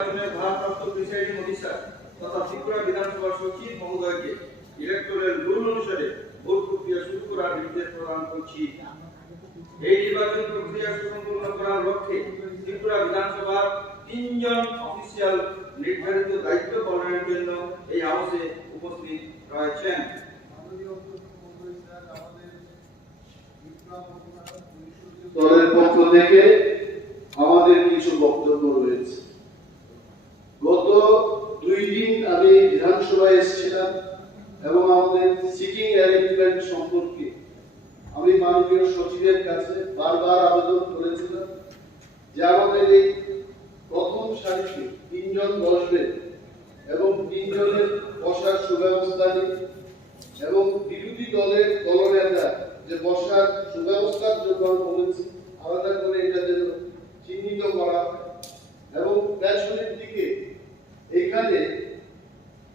ভারপ্রাপ্ত presiding officer তথা ত্রিপুরা বিধানসভার সচিব মহোদয়কে ইলেকটোরাল রুল অনুসারে ভোট প্রক্রিয়া শুরু করার নির্দেশ প্রদান করছি। এই নির্বাচন প্রক্রিয়া সম্পূর্ণ করার লক্ষ্যে ত্রিপুরা বিধানসভার 3 জন অফিসিয়াল নির্ধারিত দায়িত্ব পালনের জন্য এই হাউসে উপস্থিত রয়েছেন। দলের পক্ষ থেকে আমাদের কিছু বক্তব্য রয়েছে। গত 2 দিন আমি বিধানসভায় এসেছিলাম এবং আমাদের সিটিং অ্যারেঞ্জমেন্ট সম্পর্কে আমি মাননীয় সচিবের কাছে বারবার আবেদন করেছিলাম যে আমাদের এই প্রথম সারিতে 3 জন বসবেন এবং 3 জনের বসার সুব্যবস্থা নেই এবং বিরোধী দলের দলনেতা যে বসার সুব্যবস্থার জন্য বলেছি আলাদা করে এটা যেন চিহ্নিত করা এবং পেছনের দিকে এখানে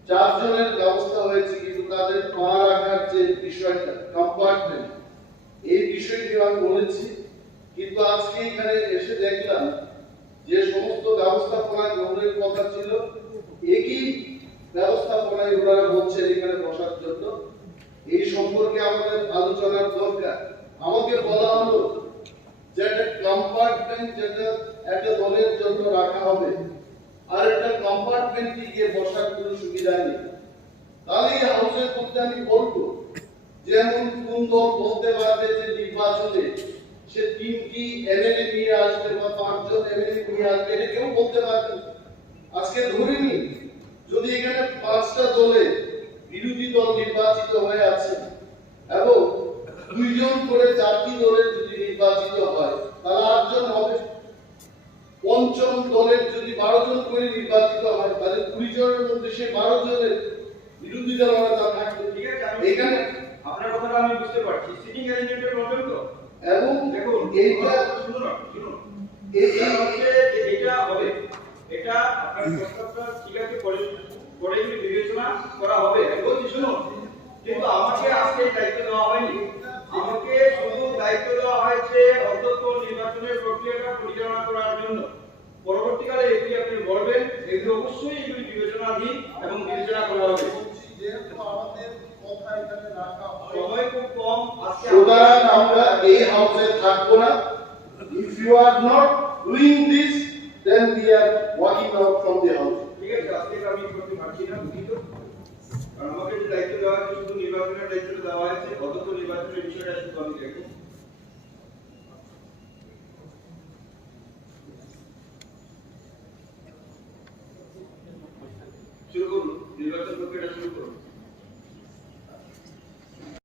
4 জনের ব্যবস্থা হয়েছে কিন্তু তাদের পা রাখার যে বিষয়টা কম্পার্টমেন্ট এই বিষয়টি আমি বলেছি কিন্তু আজকে এখানে এসে দেখলাম যে সমস্ত ব্যবস্থাপনা গ্রহণের কথা ছিল একই ব্যবস্থাপনায় ওনারা বলছেন এখানে বসার জন্য। এই সম্পর্কে আমাদের আলোচনার দরকার। আমাকে বলা হলো যে একটা কম্পার্টমেন্ট যেটা একটা দলের জন্য রাখা হবে আর একটা কম্পার্টমেন্টে গিয়ে বসার কোনো সুবিধা নেই। তাহলে এই হাউসের মধ্যে আমি বলবো যেমন কোন দল বলতে পারবে যে নির্বাচনে সে 3টি এমএলএ নিয়ে আসবে বা 5 জন এমএলএ নিয়ে আসবে এটা কেউ বলতে পারবে না। আজকে ধরে নিন যদি এখানে 5টা দলে বিরোধী দল নির্বাচিত হয়ে আছে এবং 2 জন করে 4টি দলের যদি নির্বাচিত হয় তাহলে 8 জন হবে। পঞ্চম দলের যদি 12 জন করে নির্বাচিত হয় তাহলে 20 জনের মধ্যে সেই 12 জনের বিরোধী দল আলাদা থাকবে। ঠিক আছে, এখানে আপনার কথাটা আমি বুঝতে পারছি। সিটিং অ্যারেঞ্জমেন্টের প্রবলেম তো এবং দেখুন এইটা শুনুন এটা হচ্ছে যে এটা হবে এটা আপনার প্রস্তাবটা ঠিক আছে পরে বিবেচনা করা হবে। আমি বলছি শুনুন কিন্তু আমাকে আজকে দায়িত্ব দেওয়া হয়নি। আমাকে শুধু দায়িত্ব দেওয়া হয়েছে অন্তত নির্বাচনের প্রক্রিয়াটা পরিচালনা করার জন্য। পরবর্তীকালে এগুলি আপনি বলবেন, এগুলো অবশ্যই এগুলি বিবেচনাধীন এবং বিবেচনা করা হবে। সময় খুব কম, সুতরাং আমরা এই হাউসে থাকবো না। If you are not doing this, then we are walking out from the house. ঠিক আছে, আজকে আমি করতে পারছি না বুঝি তো, কারণ আমাকে যে দায়িত্ব দেওয়া হয়েছে শুধু নির্বাচনের দায়িত্ব দেওয়া হয়েছে, অন্তত নির্বাচনের বিষয়টা শুধু আমি দেখবো। শুরু করুন, নির্বাচন প্রক্রিয়াটা শুরু করুন।